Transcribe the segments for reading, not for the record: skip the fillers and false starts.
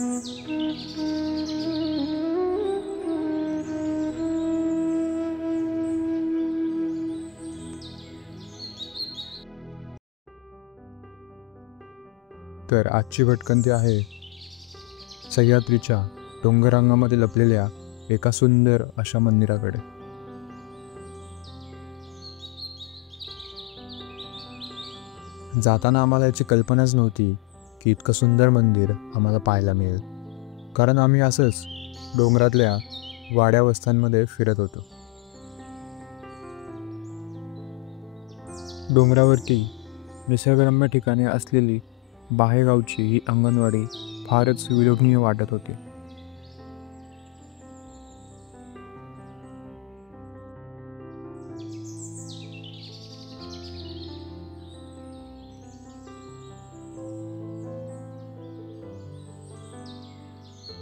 तर आजची भटकंती आहे सह्याद्रीच्या डोंगररांगामध्ये लपलेल्या एका सुंदर अशा मंदिराकडे. जाताना आम्हाला याची कल्पनाच नव्हती की इतकं सुंदर मंदिर आम्हाला पाहायला मिळेल, कारण आम्ही असंच डोंगरातल्या वाड्या वस्त्यांमध्ये फिरत होतो. डोंगरावरती निसर्गरम्य ठिकाणी असलेली बाहेगावची ही अंगणवाडी फारच विलोभनीय वाटत होती.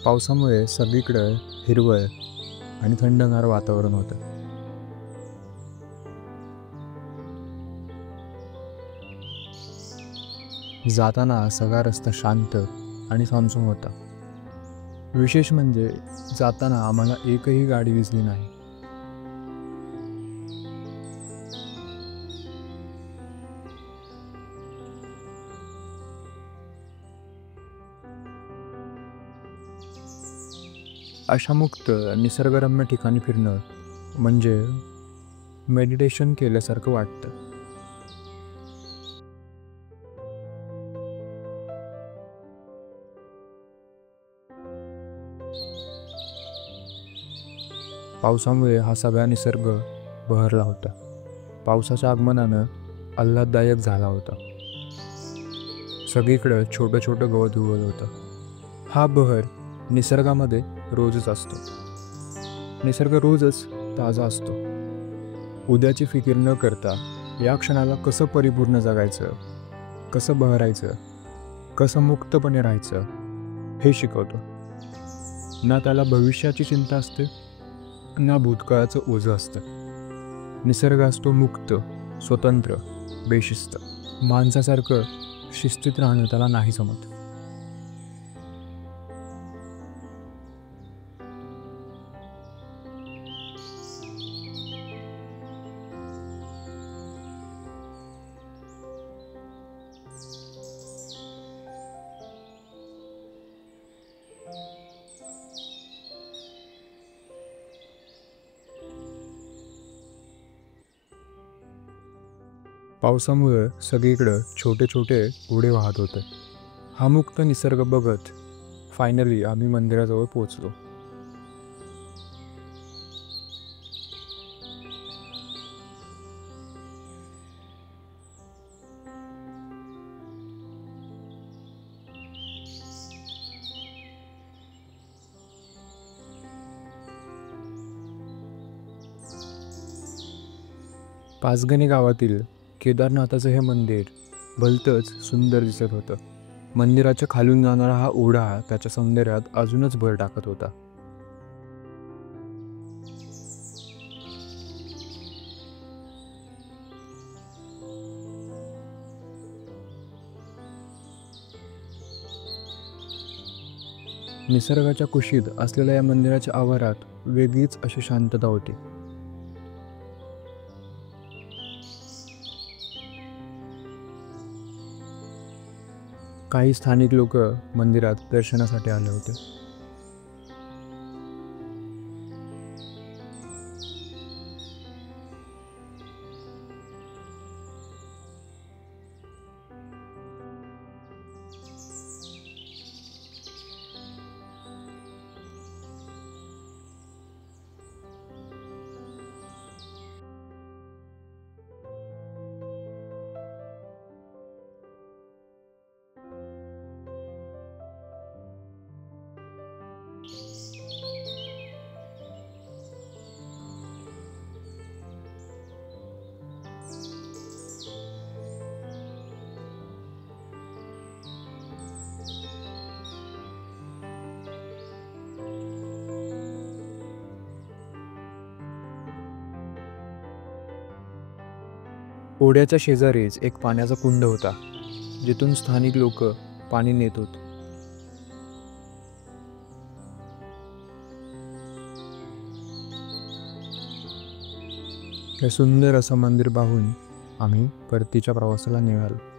पावसामुळे सगळीकडे हिरवळ आणि थंडगार वातावरण होतं. जाताना सगळा रस्ता शांत आणि सामसूम होता. विशेष म्हणजे जाताना आम्हाला एकही गाडी दिसली नाही. अशा मुक्त निसर्गरम्य ठिकाणी फिरणं म्हणजे मेडिटेशन केल्यासारखं वाटतं. पावसामुळे हा सगळा निसर्ग बहरला होता. पावसाच्या आगमनानं आल्हाददायक झाला होता. सगळीकडं छोटं छोटं गवत उगवलं होतं. हा बहर निसर्गामध्ये रोजच असतो. निसर्ग रोजच ताजा असतो. उद्याची फिकीर न करता या क्षणाला कसं परिपूर्ण जगायचं, कसं बहरायचं, कसं मुक्तपणे राहायचं हे शिकवतो. ना त्याला भविष्याची चिंता असते, ना भूतकाळाचं ओझं असतं. निसर्ग असतो मुक्त, स्वतंत्र, बेशिस्त. माणसासारखं शिस्तीत राहणं त्याला नाही जमत. पावसामुळे सगळीकडं छोटे छोटे ओढे वाहत होते. हा मुक्त निसर्ग बघत फायनली आम्ही मंदिराजवळ पोहोचलो. पाचगणी गावातील केदारनाथाचं हे मंदिर भलतंच सुंदर दिसत होतं. मंदिराच्या खालून जाणारा हा ओढा त्याच्या सौंदर्यात अजूनच भर टाकत होता. निसर्गाच्या कुशीत असलेल्या या मंदिराच्या आवारात वेगळीच अशी शांतता होती. काही स्थानिक लोक मंदिरात दर्शनासाठी आले होते. ओढ्याच्या शेजारीच एक पाण्याचा कुंड होता, जिथून स्थानिक लोक पाणी नेत होते. हे सुंदर असं मंदिर पाहून आम्ही परतीच्या प्रवासाला निघालो.